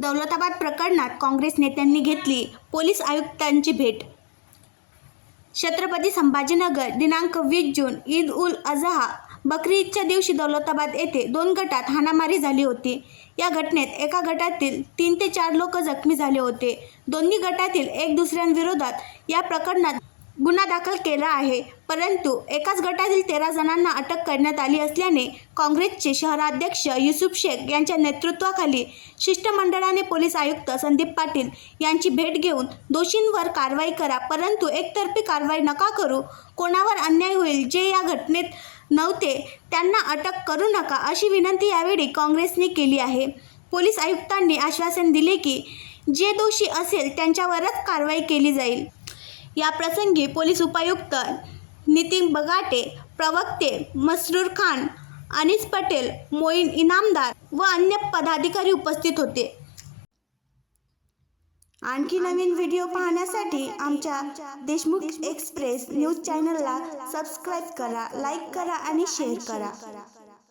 दौलताबाद प्रकरणात काँग्रेस नेत्यांनी घेतली पोलीस आयुक्तांची भेट। छत्रपती संभाजीनगर दिनांक 20 जून ईद उल अजहा बकरी ईदच्या दिवशी दौलताबाद येथे 2 गटात हाणामारी झाली होती। या घटनेत एका गटातील 3 ते 4 लोक जखमी झाले होते। दोन्ही गटातील एक दुसऱ्यांविरोधात या प्रकरणात गुन्हा दाखल केला आहे, परंतु एकाच गटातील 13 जणांना अटक करण्यात आली असल्याने काँग्रेसचे शहराध्यक्ष युसूफ शेख यांच्या नेतृत्वाखाली शिष्टमंडळाने पोलीस आयुक्त संदीप पाटील यांची भेट घेऊन दोषींवर कारवाई करा, परंतु एकतर्फी कारवाई नका करू, कोणावर अन्याय होईल जे या घटनेत नव्हते त्यांना अटक करू नका, अशी विनंती यावेळी काँग्रेसने केली आहे। पोलीस आयुक्तांनी आश्वासन दिले की जे दोषी असेल त्यांच्यावरच कारवाई केली जाईल। या प्रसंगी पोलीस उपायुक्त नितीन बगाटे, प्रवक्ते मसरूर खान, अनीस पटेल, मोईन इनामदार व अन्य पदाधिकारी उपस्थित होते। आणखी नवीन व्हिडिओ पाहण्यासाठी आमच्या देशमुख एक्सप्रेस न्यूज चॅनलला सबस्क्राईब करा, लाईक करा आणि शेअर करा।